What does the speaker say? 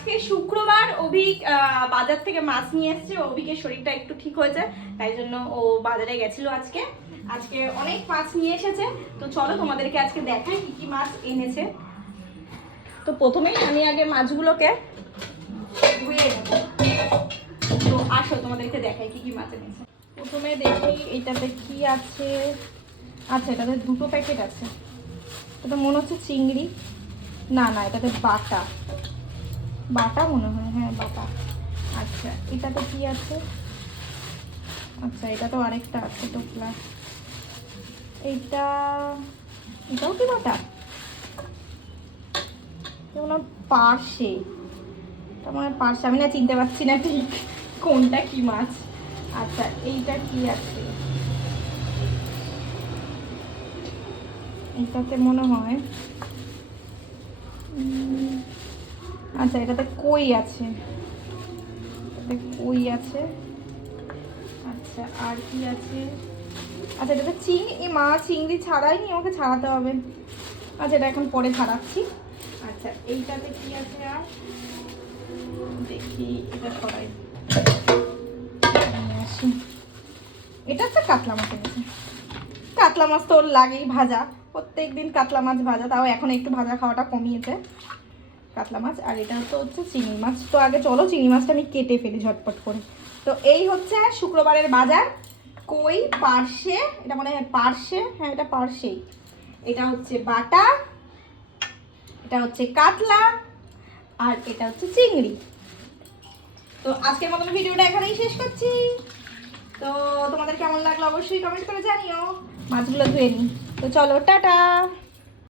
আজকে শুক্রবার, অভিক বাজার থেকে মাছ নিয়ে এসেছে। অভিকের শরীরটা একটু ঠিক হয়েছে, তাই জন্য ও বাজারে গেছিল আজকে। আজকে অনেক মাছ নিয়ে এসেছে, তো চলো তোমাদেরকে আজকে দেখাই কি কি মাছ এনেছে। তো প্রথমেই আমি আগে মাছগুলোকে ধুয়ে নেব। তো আসো তোমাদেরকে দেখাই কি কি মাছ এনেছে। প্রথমে দেখি এইটাতে কি আছে। আচ্ছা, এটাতে দুটো প্যাকেট আছে। এটা মনে হচ্ছে চিংড়ি, না না এটাতে বাটা বাটা মনে হয়, হ্যাঁ বাটা। আচ্ছা, এটাতে কি আছে? আচ্ছা, এটা তো আরেকটা আছে টোপলা। এটাও কি বাটা? যেমন পার্শে, এটা মনে হয় পার্শে, আমি না চিনতে পারছি না ঠিক কোনটা কি মাছ। আচ্ছা, এইটা কি আছে? এটাতে মনে হয় আচ্ছা, এটাতে কই আছে, এটাতে কই আছে। আচ্ছা, আর কি আছে? আচ্ছা, এটাতে চিংড়ি, চিংড়ি ছাড়াইনি, আমাকে ছাড়াতে হবে। আচ্ছা, এটা এখন পরে ছাড়াচ্ছি। আচ্ছা, এইটাতে কি আছে আর দেখি, এটা সরাই আসি। এটা হচ্ছে কাতলা মাছ এনেছে। কাতলা মাছ তো ওর লাগেই ভাজা, প্রত্যেকদিন কাতলা মাছ ভাজা, তাও এখন একটু ভাজা খাওয়াটা কমিয়েছে কাতলা মাছ। আর এটা তো হচ্ছে চিংড়ি মাছ। তো আগে চলো চিংড়ি মাছটা আমি কেটে ফেলি ঝটপট করে। তো এই হচ্ছে শুক্রবারের বাজার। কই, পার্শে, এটা মনে হয় পার্শে, হ্যাঁ এটা পার্শেই। এটা হচ্ছে বাটা, এটা হচ্ছে কাতলা, আর এটা হচ্ছে চিংড়ি। তো আজকের মতন ভিডিওটা এখানেই শেষ করছি। তো তোমাদের কেমন লাগলো অবশ্যই কমেন্ট করে জানিও। মাছগুলো ধুয়ে নিই। তো চলো, টাটা।